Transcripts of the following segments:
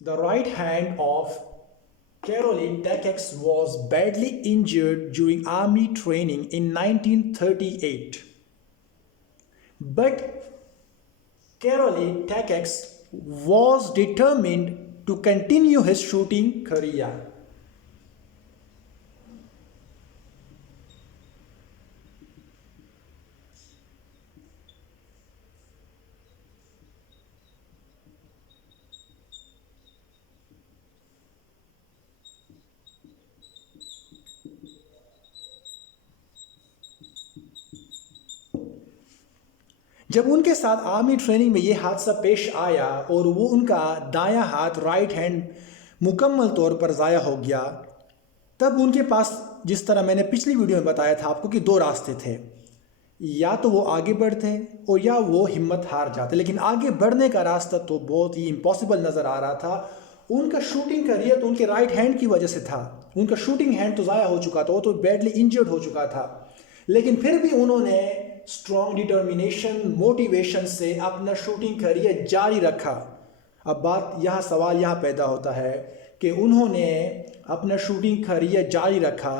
The right hand of Caroline Takex was badly injured during army training in 1938. But Caroline Takex was determined to continue his shooting career. जब उनके साथ army training में ये हादसा पेश आया और वो उनका दायां हाथ राइट हैंड मुकम्मल तौर पर ज़ाया हो गया, तब उनके पास, जिस तरह मैंने पिछली वीडियो में बताया था आपको, कि दो रास्ते थे। या तो वो आगे बढ़ते और या वो हिम्मत हार जाते, लेकिन आगे बढ़ने का रास्ता तो बहुत ही इम्पॉसिबल नज़र आ रहा था। उनका शूटिंग करियर तो उनके राइट हैंड की वजह से था। उनका शूटिंग हैंड तो ज़ाया हो चुका था, वो तो बैडली इंजर्ड हो चुका था, लेकिन फिर भी उन्होंने स्ट्रॉन्ग डिटर्मिनेशन, मोटिवेशन से अपना शूटिंग करियर जारी रखा। अब सवाल यहाँ पैदा होता है कि उन्होंने अपना शूटिंग करियर जारी रखा,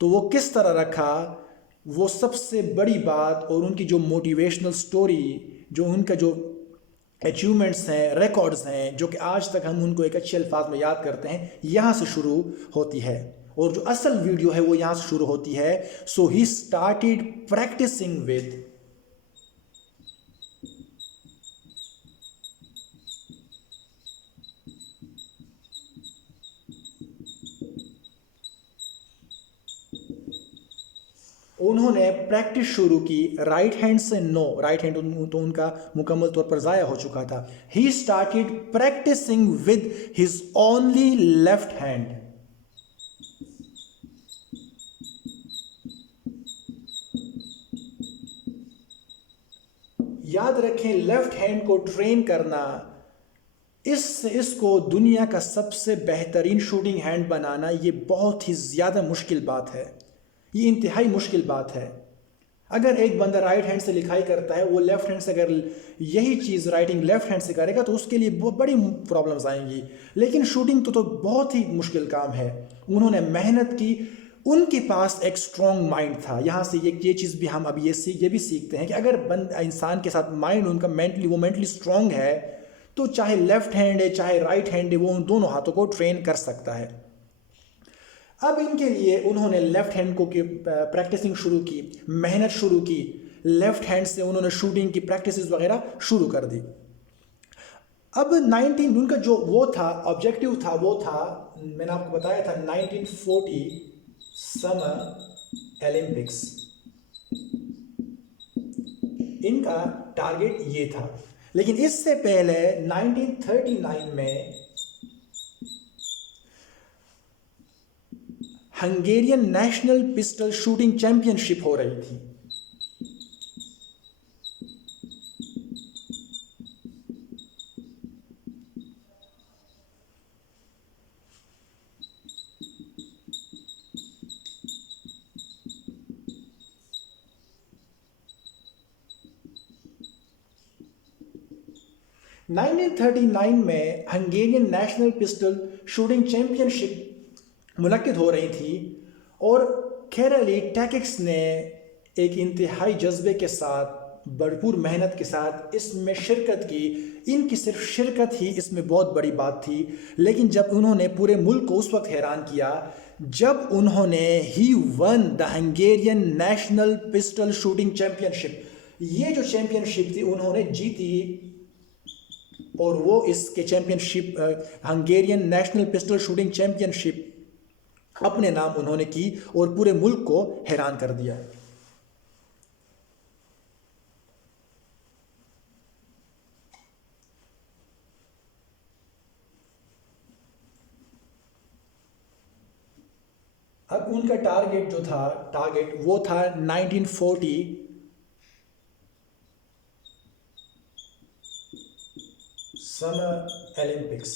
तो वो किस तरह रखा? वो सबसे बड़ी बात और उनकी जो मोटिवेशनल स्टोरी, जो उनका जो अचीवमेंट्स हैं, रिकॉर्ड्स हैं, जो कि आज तक हम उनको एक अच्छे अल्फाज में याद करते हैं, यहाँ से शुरू होती है। और जो असल वीडियो है वो यहाँ से शुरू होती है। So he started practicing with उन्होंने प्रैक्टिस शुरू की राइट हैंड से। नो, राइट हैंड तो उनका मुकम्मल तौर पर ज़ाया हो चुका था। He started practicing with his only left hand. याद रखें, लेफ्ट हैंड को ट्रेन करना, इसको दुनिया का सबसे बेहतरीन शूटिंग हैंड बनाना, ये बहुत ही ज़्यादा मुश्किल बात है। ये इंतहाई मुश्किल बात है। अगर एक बंदा राइट हैंड से लिखाई करता है, वो लेफ्ट हैंड से अगर यही चीज़ राइटिंग लेफ्ट हैंड से करेगा तो उसके लिए बहुत बड़ी प्रॉब्लम्स आएंगी। लेकिन शूटिंग तो बहुत ही मुश्किल काम है। उन्होंने मेहनत की, उनके पास एक स्ट्रॉन्ग माइंड था। यहाँ से ये चीज़ भी हम अब ये भी सीखते हैं कि अगर इंसान के साथ माइंड उनका मेंटली स्ट्रॉन्ग है, तो चाहे लेफ्ट हैंड है चाहे राइट हैंड है, वो उन दोनों हाथों को ट्रेन कर सकता है। अब इनके लिए उन्होंने लेफ्ट हैंड को प्रैक्टिसिंग शुरू की, मेहनत शुरू की। लेफ्ट हैंड से उन्होंने शूटिंग की प्रैक्टिस वगैरह शुरू कर दी। अब 19 उनका जो वो था, ऑब्जेक्टिव था, वो था, मैंने आपको बताया था, 1940 समर ओलंपिक्स। इनका टारगेट ये था। लेकिन इससे पहले 1939 में Hungarian national pistol shooting championship हो रही थी। नाइनटीन 1939 में Hungarian national pistol shooting championship मुनक्किद हो रही थी, और कैरोली टैकेक्स ने एक इंतहाई जज्बे के साथ, भरपूर मेहनत के साथ इसमें शिरकत की। इनकी सिर्फ शिरकत ही इसमें बहुत बड़ी बात थी। लेकिन जब उन्होंने पूरे मुल्क को उस वक्त हैरान किया जब उन्होंने ही won the Hungarian national pistol shooting championship, ये जो चैंपियनशिप थी उन्होंने जीती। और वो इसके championship, Hungarian national pistol shooting championship, अपने नाम उन्होंने की और पूरे मुल्क को हैरान कर दिया। अब उनका टारगेट जो था, वो था 1940 समर ओलंपिक्स।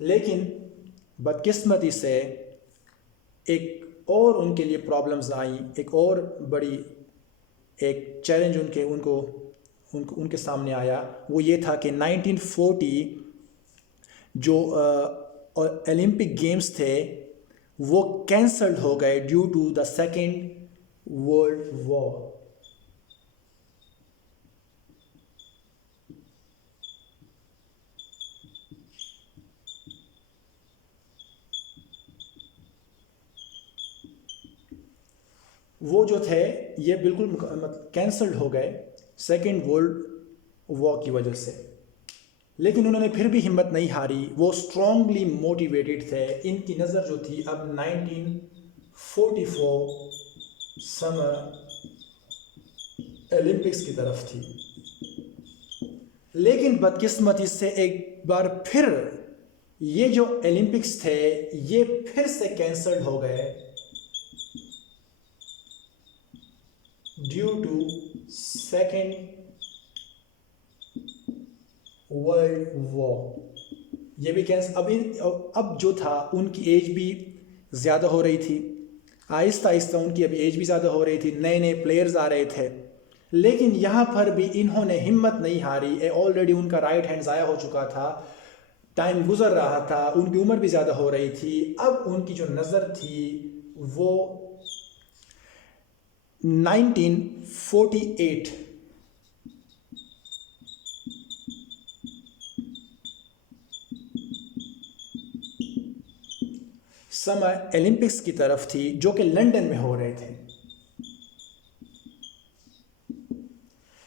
लेकिन बदकिस्मती से एक और उनके लिए प्रॉब्लम्स आई, एक और बड़ी एक चैलेंज उनको उनके सामने आया वो ये था कि 1940 जो ओलंपिक गेम्स थे वो कैंसल्ड हो गए due to the second world war. वो जो थे ये बिल्कुल कैंसल्ड हो गए सेकेंड वर्ल्ड वॉर की वजह से। लेकिन उन्होंने फिर भी हिम्मत नहीं हारी, वो स्ट्रांगली मोटिवेटेड थे। इनकी नज़र जो थी अब 1944 समर ओलंपिक्स की तरफ थी। लेकिन बदकिस्मती से एक बार फिर ये जो ओलंपिक्स थे ये फिर से कैंसल्ड हो गए due to second world war. ये भी कैंसल। अब जो था उनकी एज भी ज़्यादा हो रही थी, आहिस्ता आहिस्ता उनकी अभी एज भी ज़्यादा हो रही थी, नए नए प्लेयर्स आ रहे थे। लेकिन यहाँ पर भी इन्होंने हिम्मत नहीं हारी। ऑलरेडी उनका राइट हैंड ज़ाया हो चुका था, टाइम गुजर रहा था, उनकी उम्र भी ज़्यादा हो रही थी। अब उनकी जो नज़र थी वो 1948 समर ओलंपिक्स की तरफ थी जो कि लंदन में हो रहे थे।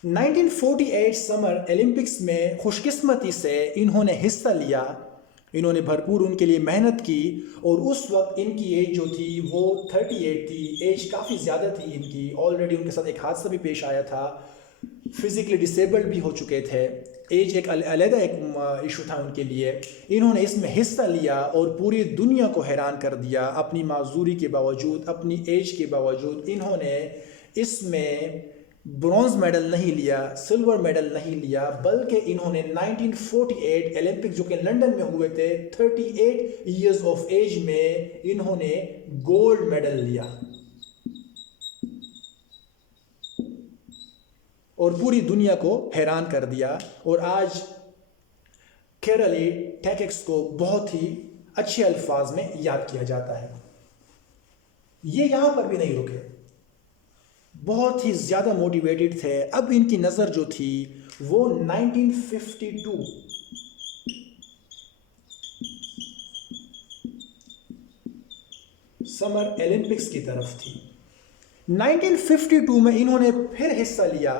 1948 समर ओलंपिक्स में खुशकिस्मती से इन्होंने हिस्सा लिया, इन्होंने भरपूर उनके लिए मेहनत की। और उस वक्त इनकी एज जो थी वो 38 थी, एज काफ़ी ज़्यादा थी इनकी। ऑलरेडी उनके साथ एक हादसा भी पेश आया था, फिज़िकली डिसेबल्ड भी हो चुके थे। एज एक अलग एक इशू था उनके लिए। इन्होंने इसमें हिस्सा लिया और पूरी दुनिया को हैरान कर दिया। अपनी माजूरी के बावजूद, अपनी एज के बावजूद इन्होंने इसमें ब्रॉन्ज मेडल नहीं लिया, सिल्वर मेडल नहीं लिया, बल्कि इन्होंने 1948 ओलंपिक जो कि लंदन में हुए थे 38 इयर्स ऑफ एज में इन्होंने गोल्ड मेडल लिया और पूरी दुनिया को हैरान कर दिया। और आज केरली टैकेक्स को बहुत ही अच्छे अल्फाज में याद किया जाता है। ये यहां पर भी नहीं रुके, बहुत ही ज़्यादा मोटिवेटेड थे। अब इनकी नज़र जो थी वो 1952 समर ओलंपिक्स की तरफ थी। 1952 में इन्होंने फिर हिस्सा लिया,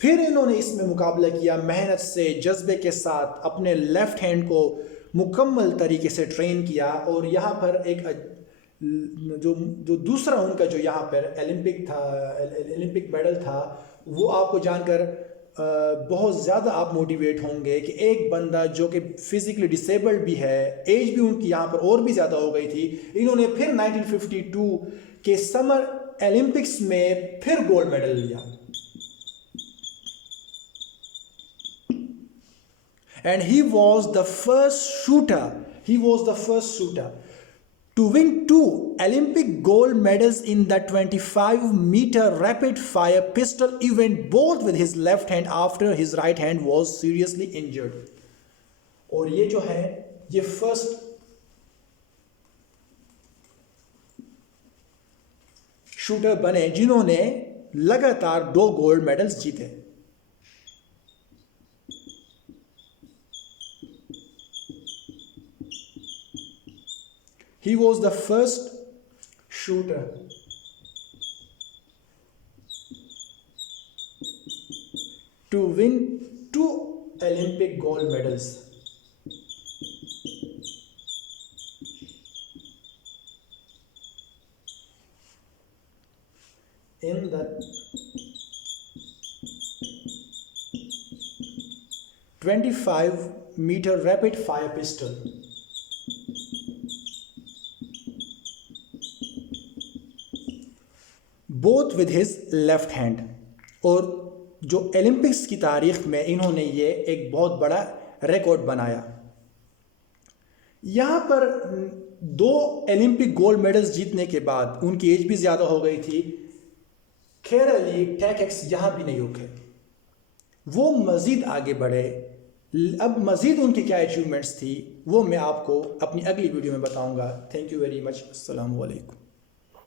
फिर इन्होंने इसमें मुकाबला किया मेहनत से, जज्बे के साथ अपने लेफ्ट हैंड को मुकम्मल तरीके से ट्रेन किया। और यहाँ पर एक जो दूसरा उनका जो यहाँ पर ओलंपिक मेडल था वो आपको जानकर बहुत ज़्यादा आप मोटिवेट होंगे कि एक बंदा जो कि फिज़िकली डिसेबल्ड भी है, एज भी उनकी यहाँ पर और भी ज़्यादा हो गई थी, इन्होंने फिर 1952 के समर ओलंपिक्स में फिर गोल्ड मेडल लिया। And he was the first shooter to win 2 Olympic gold medals in the 25-meter rapid-fire pistol event, both with his left hand after his right hand was seriously injured. और ये जो है ये first shooter बने जिन्होंने लगातार 2 gold medals जीते। He was the first shooter to win 2 Olympic gold medals. In the 25-meter rapid fire pistol. Both with his left hand. और जो ओलंपिक्स की तारीख में इन्होंने ये एक बहुत बड़ा रिकॉर्ड बनाया। यहाँ पर 2 ओलंपिक गोल्ड मेडल्स जीतने के बाद उनकी एज भी ज़्यादा हो गई थी। केरली टैकेक्स यहाँ भी नहीं रुके, वो मज़ीद आगे बढ़े। अब मज़ीद उनकी क्या अचीवमेंट्स थी वो मैं आपको अपनी अगली वीडियो में बताऊंगा। Thank you very much. अस्सलाम वालेकुम।